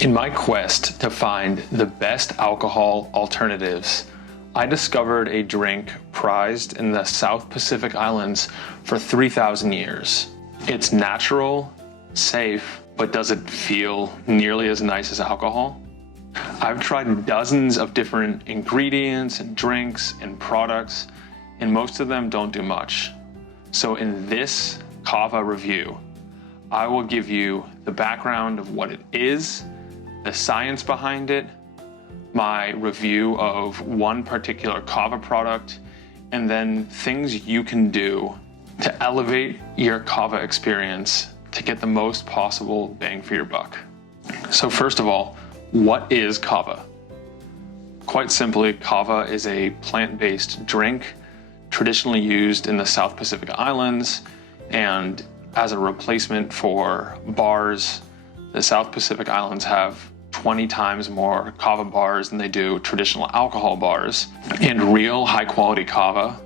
In my quest to find the best alcohol alternatives, I discovered a drink prized in the South Pacific Islands for 3,000 years. It's natural, safe, but does it feel nearly as nice as alcohol? I've tried dozens of different ingredients and drinks and products, and most of them don't do much. So in this Kava review, I will give you the background of what it is, the science behind it, my review of one particular Kava product, and then things you can do to elevate your Kava experience to get the most possible bang for your buck. So first of all, what is Kava? Quite simply, Kava is a plant-based drink traditionally used in the South Pacific Islands, and as a replacement for bars, the South Pacific Islands have 20 times more Kava bars than they do traditional alcohol bars. And real high quality Kava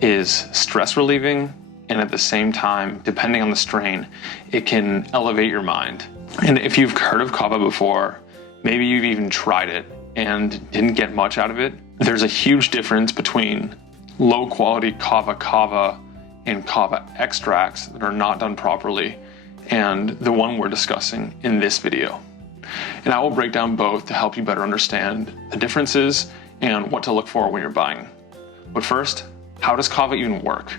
is stress relieving, and at the same time, depending on the strain, it can elevate your mind. And if you've heard of Kava before, maybe you've even tried it and didn't get much out of it, there's a huge difference between low quality KAVA Kava and Kava extracts that are not done properly, and the one we're discussing in this video. And I will break down both to help you better understand the differences and what to look for when you're buying. But first, how does Kava even work?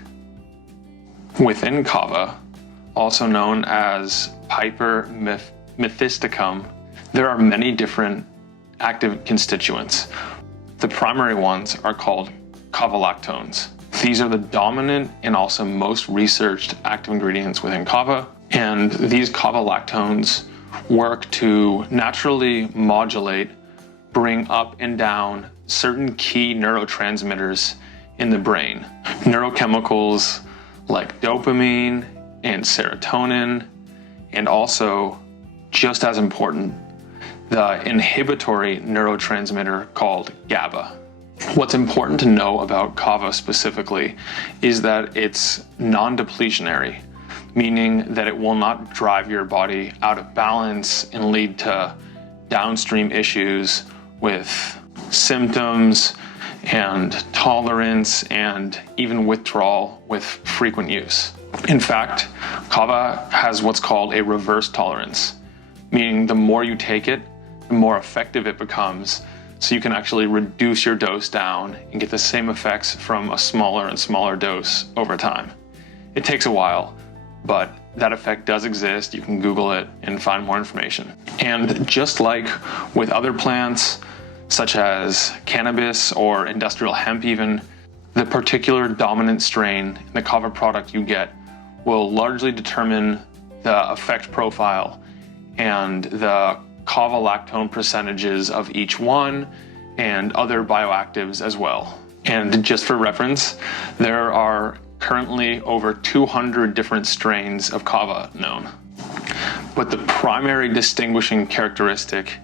Within Kava, also known as Piper methysticum, there are many different active constituents. The primary ones are called kavalactones. These are the dominant and also most researched active ingredients within Kava, and these kavalactones work to naturally modulate, bring up and down certain key neurotransmitters in the brain. Neurochemicals like dopamine and serotonin, and also, just as important, the inhibitory neurotransmitter called GABA. What's important to know about Kava specifically is that it's non-depletionary, meaning that it will not drive your body out of balance and lead to downstream issues with symptoms and tolerance and even withdrawal with frequent use. In fact, Kava has what's called a reverse tolerance, meaning the more you take it, the more effective it becomes, so you can actually reduce your dose down and get the same effects from a smaller and smaller dose over time. It takes a while, but that effect does exist. You can Google it and find more information. And just like with other plants, such as cannabis or industrial hemp even, the particular dominant strain in the Kava product you get will largely determine the effect profile and the kavalactone percentages of each one and other bioactives as well. And just for reference, there are currently over 200 different strains of Kava known. But the primary distinguishing characteristic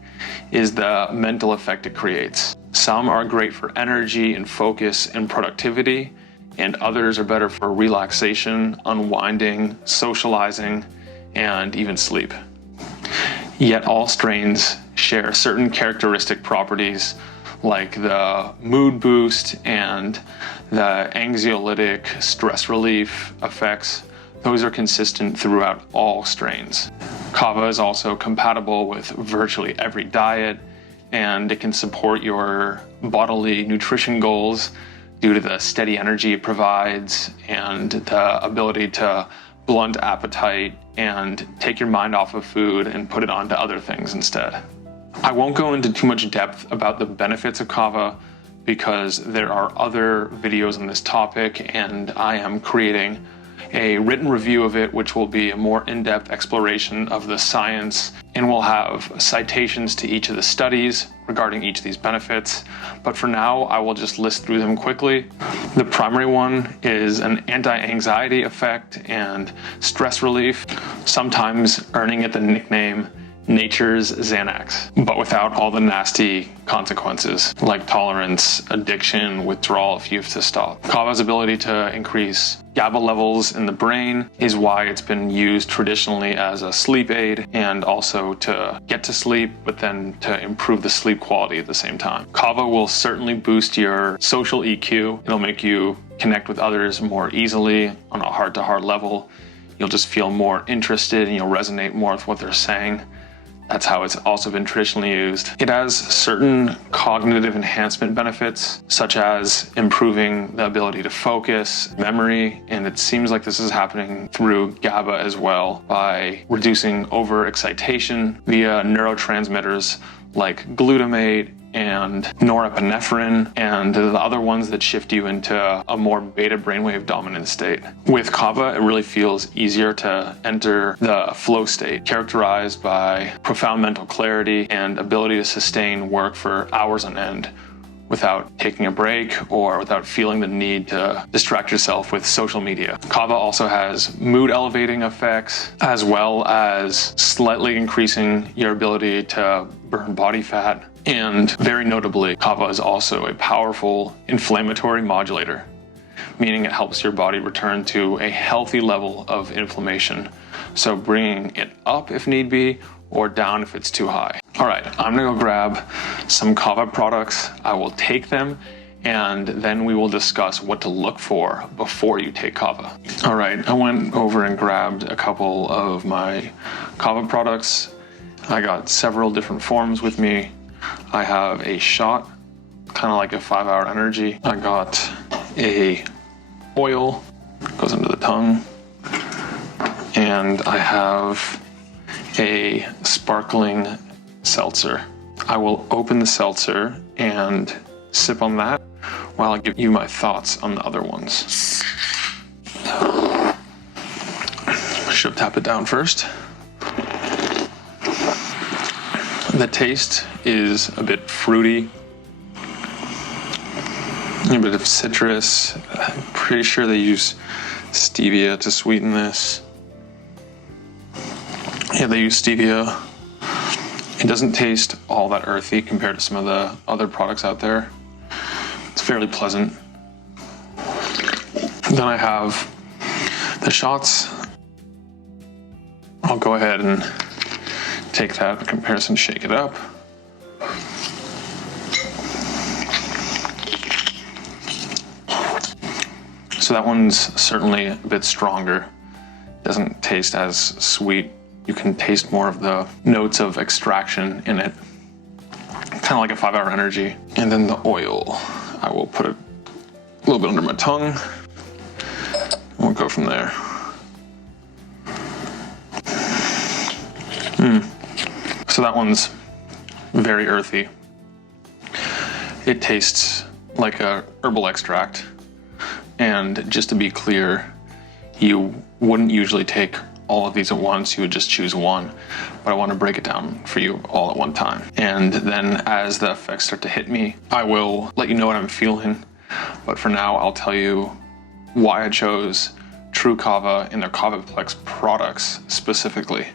is the mental effect it creates. Some are great for energy and focus and productivity, and others are better for relaxation, unwinding, socializing, and even sleep. Yet all strains share certain characteristic properties like the mood boost and the anxiolytic stress relief effects. Those are consistent throughout all strains. Kava is also compatible with virtually every diet, and it can support your bodily nutrition goals due to the steady energy it provides and the ability to blunt appetite and take your mind off of food and put it onto other things instead. I won't go into too much depth about the benefits of Kava because there are other videos on this topic, and I am creating a written review of it, which will be a more in-depth exploration of the science, and we'll have citations to each of the studies regarding each of these benefits. But for now, I will just list through them quickly. The primary one is an anti-anxiety effect and stress relief, sometimes earning it the nickname nature's Xanax, but without all the nasty consequences like tolerance, addiction, withdrawal if you have to stop. Kava's ability to increase GABA levels in the brain is why it's been used traditionally as a sleep aid and also to get to sleep, but then to improve the sleep quality at the same time. Kava will certainly boost your social EQ. It'll make you connect with others more easily on a heart-to-heart level. You'll just feel more interested and you'll resonate more with what they're saying. That's how it's also been traditionally used. It has certain cognitive enhancement benefits, such as improving the ability to focus, memory, and it seems like this is happening through GABA as well by reducing overexcitation via neurotransmitters like glutamate and norepinephrine and the other ones that shift you into a more beta brainwave dominant state. With Kava, it really feels easier to enter the flow state, characterized by profound mental clarity and ability to sustain work for hours on end without taking a break or without feeling the need to distract yourself with social media. Kava also has mood elevating effects, as well as slightly increasing your ability to burn body fat. And very notably, Kava is also a powerful inflammatory modulator, meaning it helps your body return to a healthy level of inflammation. So bringing it up if need be, or down if it's too high. All right, I'm gonna go grab some Kava products. I will take them and then we will discuss what to look for before you take Kava. All right, I went over and grabbed a couple of my Kava products. I got several different forms with me. I have a shot, kind of like a 5-hour energy. I got a oil, goes into the tongue. And I have a sparkling seltzer. I will open the seltzer and sip on that while I give you my thoughts on the other ones. I should tap it down first. The taste is a bit fruity, a bit of citrus. I'm pretty sure they use stevia to sweeten this. Yeah, they use stevia. It doesn't taste all that earthy compared to some of the other products out there. It's fairly pleasant. Then I have the shots. I'll go ahead and take that in comparison, shake it up. So that one's certainly a bit stronger. Doesn't taste as sweet. You can taste more of the notes of extraction in it. Kind of like a 5-hour energy. And then the oil, I will put it a little bit under my tongue. We'll go from there. So that one's very earthy. It tastes like a herbal extract. And just to be clear, you wouldn't usually take all of these at once, you would just choose one, but I want to break it down for you all at one time. And then as the effects start to hit me, I will let you know what I'm feeling, but for now I'll tell you why I chose TRU KAVA and their KAVAPLEX products specifically,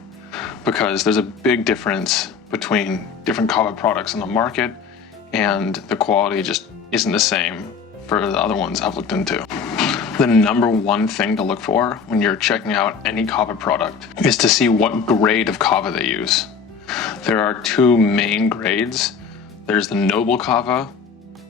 because there's a big difference between different KAVA products on the market and the quality just isn't the same for the other ones I've looked into. The number one thing to look for when you're checking out any Kava product is to see what grade of Kava they use. There are two main grades. There's the noble Kava,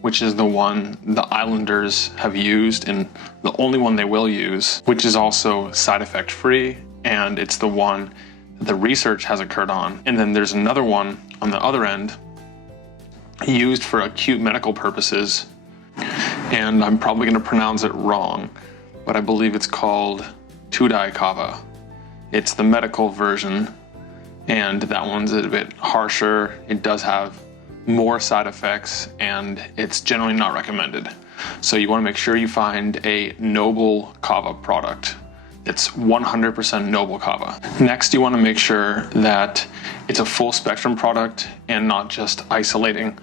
which is the one the islanders have used and the only one they will use, which is also side effect free, and it's the one that the research has occurred on. And then there's another one on the other end used for acute medical purposes, and I'm probably going to pronounce it wrong, but I believe it's called Tudei Kava. It's the medical version, and that one's a bit harsher. It does have more side effects, and it's generally not recommended. So you want to make sure you find a noble Kava product. It's 100% noble Kava. Next, you want to make sure that it's a full spectrum product and not just isolating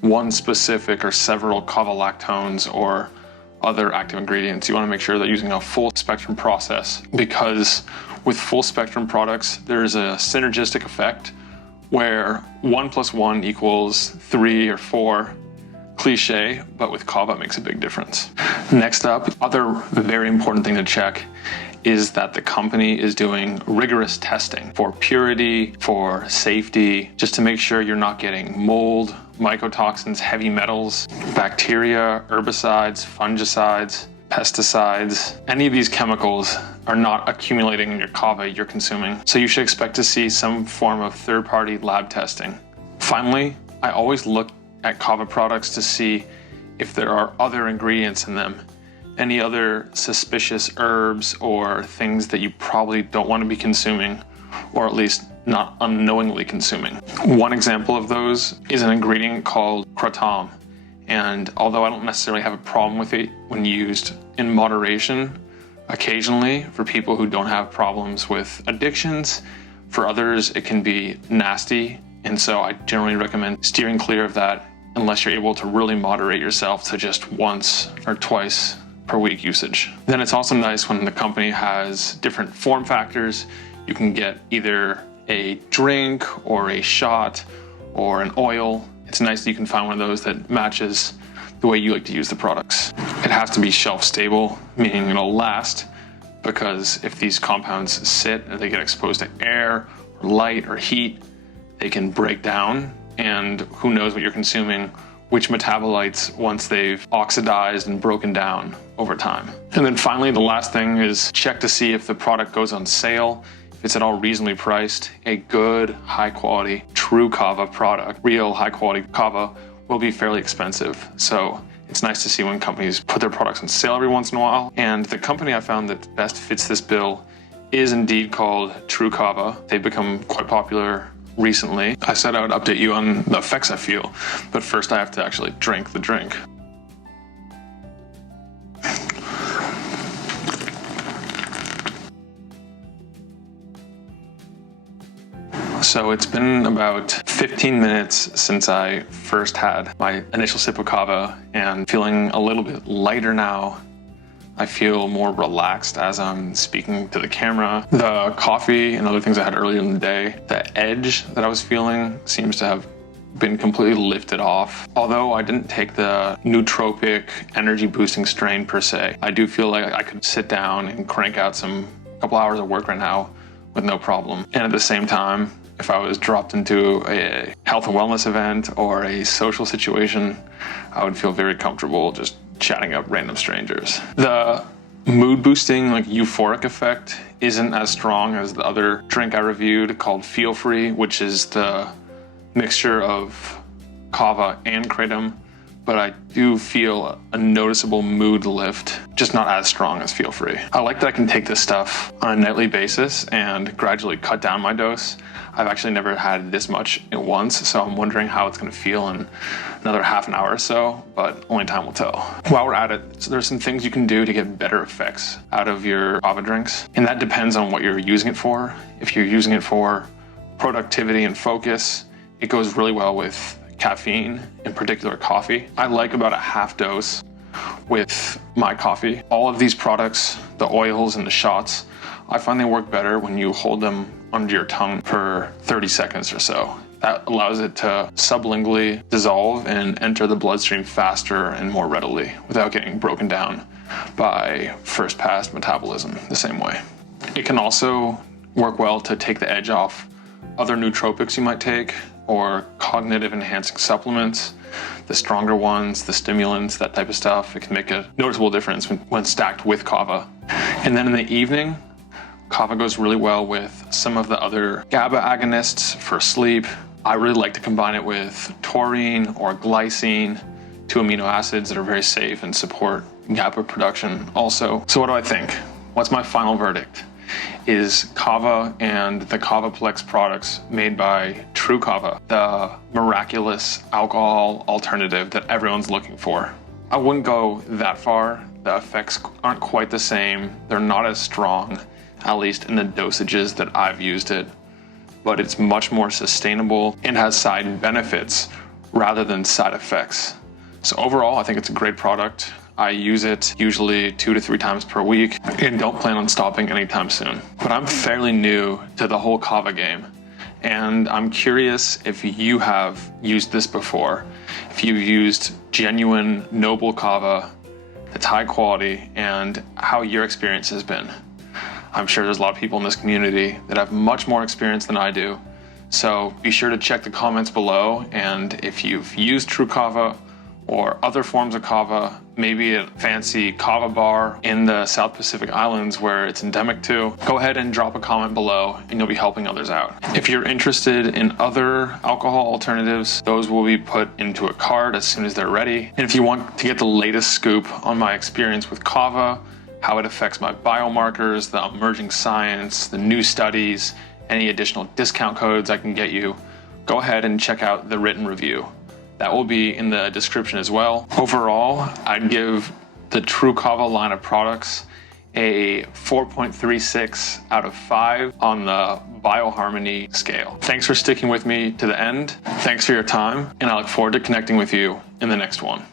one specific or several kavalactones or other active ingredients. You want to make sure that you're using a full spectrum process, because with full spectrum products, there's a synergistic effect where 1 + 1 = 3 or 4. Cliche, but with kava it makes a big difference. Next up, other very important thing to check is that the company is doing rigorous testing for purity, for safety, just to make sure you're not getting mold, mycotoxins, heavy metals, bacteria, herbicides, fungicides, pesticides. Any of these chemicals are not accumulating in your kava you're consuming, so you should expect to see some form of third-party lab testing. Finally, I always look at kava products to see if there are other ingredients in them, any other suspicious herbs or things that you probably don't want to be consuming, or at least not unknowingly consuming. One example of those is an ingredient called kratom, and although I don't necessarily have a problem with it when used in moderation, occasionally for people who don't have problems with addictions, for others it can be nasty, and so I generally recommend steering clear of that unless you're able to really moderate yourself to just once or twice per week usage. Then it's also nice when the company has different form factors. You can get either a drink or a shot or an oil. It's nice that you can find one of those that matches the way you like to use the products. It has to be shelf stable, meaning it'll last, because if these compounds sit and they get exposed to air or light or heat, they can break down, and who knows what you're consuming, which metabolites once they've oxidized and broken down over time. And then finally, the last thing is check to see if the product goes on sale. If it's at all reasonably priced, a good, high quality, true kava product, real high quality kava, will be fairly expensive. So it's nice to see when companies put their products on sale every once in a while. And the company I found that best fits this bill is indeed called TRU KAVA. They've become quite popular recently. I said I would update you on the effects I feel, but first I have to actually drink the drink. So it's been about 15 minutes since I first had my initial sip of kava, and feeling a little bit lighter now. I feel more relaxed as I'm speaking to the camera. The coffee and other things I had earlier in the day, the edge that I was feeling seems to have been completely lifted off. Although I didn't take the nootropic energy boosting strain per se, I do feel like I could sit down and crank out a couple hours of work right now with no problem. And at the same time, if I was dropped into a health and wellness event or a social situation, I would feel very comfortable just chatting up random strangers. The mood boosting, like euphoric effect isn't as strong as the other drink I reviewed called Feel Free, which is the mixture of kava and kratom, but I do feel a noticeable mood lift, just not as strong as Feel Free. I like that I can take this stuff on a nightly basis and gradually cut down my dose. I've actually never had this much at once, so I'm wondering how it's gonna feel in another half an hour or so, but only time will tell. While we're at it, so there's some things you can do to get better effects out of your kava drinks, and that depends on what you're using it for. If you're using it for productivity and focus, it goes really well with caffeine, in particular coffee. I like about a half dose with my coffee. All of these products, the oils and the shots, I find they work better when you hold them under your tongue for 30 seconds or so. That allows it to sublingually dissolve and enter the bloodstream faster and more readily without getting broken down by first pass metabolism the same way. It can also work well to take the edge off other nootropics you might take or cognitive enhancing supplements, the stronger ones, the stimulants, that type of stuff. It can make a noticeable difference when stacked with kava. And then in the evening, kava goes really well with some of the other GABA agonists for sleep. I really like to combine it with taurine or glycine, two amino acids that are very safe and support GABA production also. So what do I think? What's my final verdict? Is kava and the KAVAPLEX products made by TRU KAVA the miraculous alcohol alternative that everyone's looking for? I wouldn't go that far. The effects aren't quite the same. They're not as strong, at least in the dosages that I've used it, but it's much more sustainable and has side benefits rather than side effects. So overall, I think it's a great product. I use it usually 2 to 3 times per week and don't plan on stopping anytime soon. But I'm fairly new to the whole kava game, And I'm curious if you have used this before, if you've used genuine, noble kava that's high quality, and how your experience has been. I'm sure there's a lot of people in this community that have much more experience than I do. So be sure to check the comments below, and if you've used TRU KAVA or other forms of kava, maybe a fancy kava bar in the South Pacific Islands where it's endemic to, go ahead and drop a comment below and you'll be helping others out. If you're interested in other alcohol alternatives, those will be put into a card as soon as they're ready. And if you want to get the latest scoop on my experience with kava, how it affects my biomarkers, the emerging science, the new studies, any additional discount codes I can get you, go ahead and check out the written review. That will be in the description as well. Overall, I'd give the TRU KAVA line of products a 4.36 out of 5 on the bioharmony scale. Thanks for sticking with me to the end. Thanks for your time, and I look forward to connecting with you in the next one.